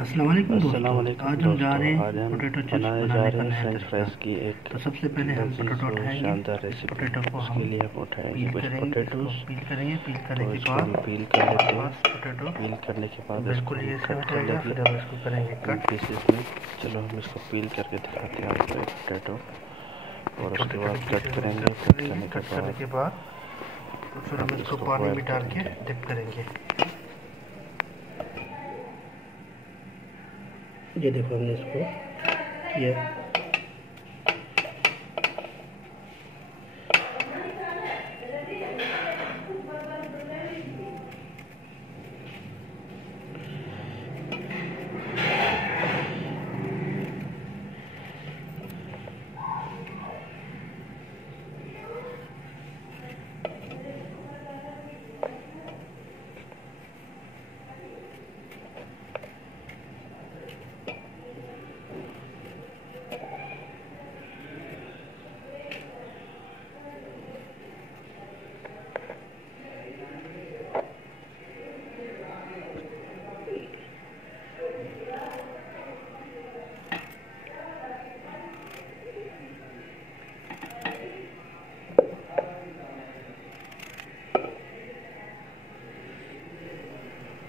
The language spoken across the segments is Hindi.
अस्सलाम वालेकुम दोस्तों। आज हम जा रहे आज हैं हम पोटैटो चिप्स बनाने जा बनाने का रहे हैं नया फ्रेंच तरीका। फ्राइज की एक तो सबसे पहले हम लजीज पोटैटो और उठाएंगे। शानदार इस रेसिपी। पोटैटो को उसके हम लिए हम उठाएंगे पील कुछ करेंगे, इसको पोटैटोज। पील करेंगे। पील करने तो के इसको बाद हम पील कर लेते हमारे हैं। पास पोटैटो पील करने के बाद इसको बिल्कुल हम ये से कट हो कर जाएगा। लेंगे फिर हम इसको करेंगे इन कट। पीसेस में। चलो हम इसको पील करके दिखाते हैं आपको एक पोटैटो, और छोटे उसके छोटे बाद कट पीसेस में करेंगे। कट कर कट लेंगे। करने के कट करने के बाद बाद तो फिर हम इसको इसको पानी बॉयल में डाल के करेंगे। डिप करेंगे। ये देखो हमने इसको किया।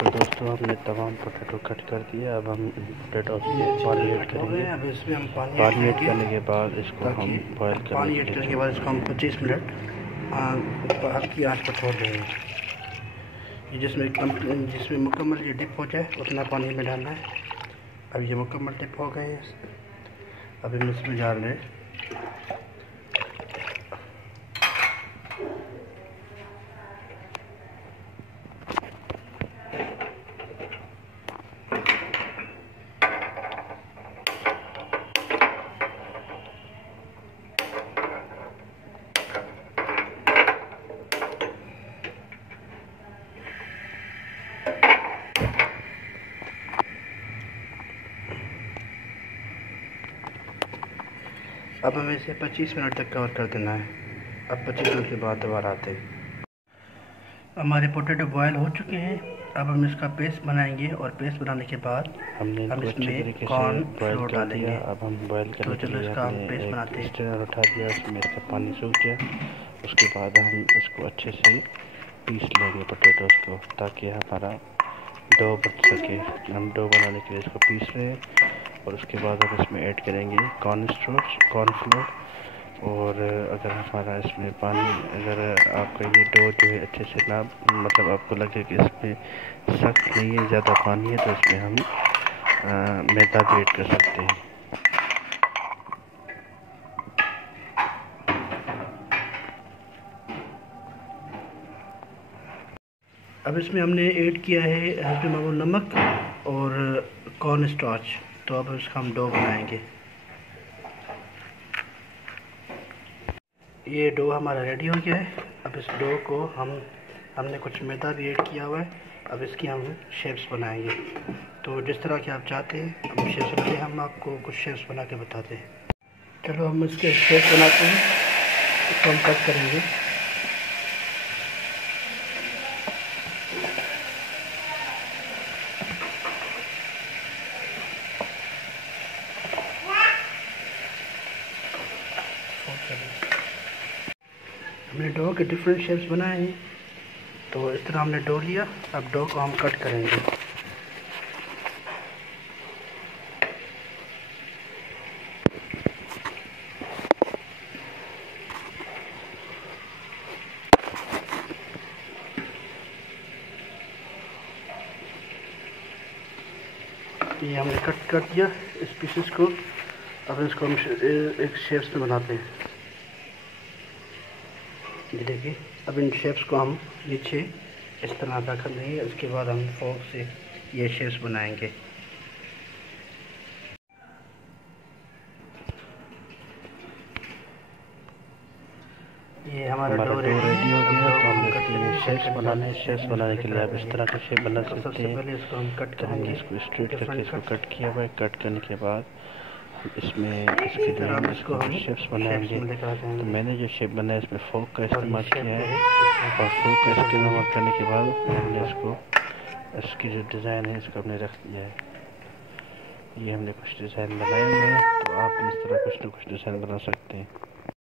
तो दोस्तों हमने तमाम पोटैटो कट कर दिए। अब हम पोटैटो में पानी ऐड करेंगे। अब इसमें हम पानी ऐड करने के बाद इसको हम बॉयल पानी करने ऐड के करने लिए के बाद इसको हम 25 मिनट हल्की आंच पर छोड़ देंगे। जिसमें मुकम्मल ये डिप हो जाए उतना पानी में डालना है। अब ये मुकम्मल डिप हो गए। अब हम इसमें डाल रहे हैं अब हमें इसे 25 मिनट तक कवर कर देना है। अब 25 मिनट के बाद दोबारा आते हैं। हमारे पोटैटो बॉयल हो चुके हैं। अब हम इसका पेस्ट बनाएंगे और पेस्ट बनाने के बाद हमने हम इनको अच्छे तरीके इसमें से कॉर्न बॉयल फ्लोर कर डालेंगे। दिया। अब हम बॉयल करने तो के चलो लिए इसका हम हमने पेस्ट एक बनाते हैं। स्ट्रेनर उठा दिया, उसमें इसका पानी सूख जाए। उसके बाद हम इसको अच्छे से पीस लेंगे पोटैटोज़ को, ताकि हमारा डो बन सके। हम डो बनाने के लिए इसको पीस रहे हैं। और उसके बाद हम इसमें ऐड करेंगे कॉर्नफ्लोर। और अगर हमारा इसमें पानी, अगर आपका ये डो जो है अच्छे से ना, मतलब आपको लगे कि इसमें सख्त नहीं है, ज़्यादा पानी है, तो इसमें हम मैदा भी ऐड कर सकते हैं। अब इसमें हमने ऐड किया है हल्दी मामूल नमक और कॉर्न स्टार्च। तो अब इसका हम डो बनाएंगे। ये डो हमारा रेडी हो गया है। अब इस डो को हमने कुछ मैदा भी ऐड किया हुआ है। अब इसकी हम शेप्स बनाएंगे। तो जिस तरह के आप चाहते हैं हम शेप्स बनाते हैं। हम आपको कुछ शेप्स बना के बताते हैं। चलो हम इसके शेप्स बनाते हैं। इसको हम कट करेंगे। हमने डो के डिफरेंट शेप्स बनाए हैं। तो इस तरह हमने डो लिया। अब डो को हम कट करेंगे। ये हमने कट कर दिया इस पीसेस को। अब इसको हम एक शेप्स में बनाते हैं। ये देखिए, अब इन शेप्स को हम नीचे इस तरह रख देंगे। उसके बाद हम फोर्क से ये शेप्स बनाएंगे। ये हमारा डो रेडी हो गया। तो हम इसके शेप्स बनाने के लिए आप इस तरह का शेप बना सकते सबसे हैं। पहले इसको हम कट तो हमने करेंगे। इसको स्ट्रेट करके इसको कट किया हुआ है। कट करने के बाद इसमें इसके जो है इसको हम शेप्स बनाएंगे। तो मैंने जो शेप बनाया इसमें फोर्क का इस्तेमाल किया है। और फोर्क का इस्तेमाल करने के बाद हमने इसको, इसकी जो डिज़ाइन है इसको हमने रख दिया है। ये हमने कुछ डिज़ाइन बनाए हुए हैं, तो आप इस तरह कुछ ना कुछ डिज़ाइन बना सकते हैं।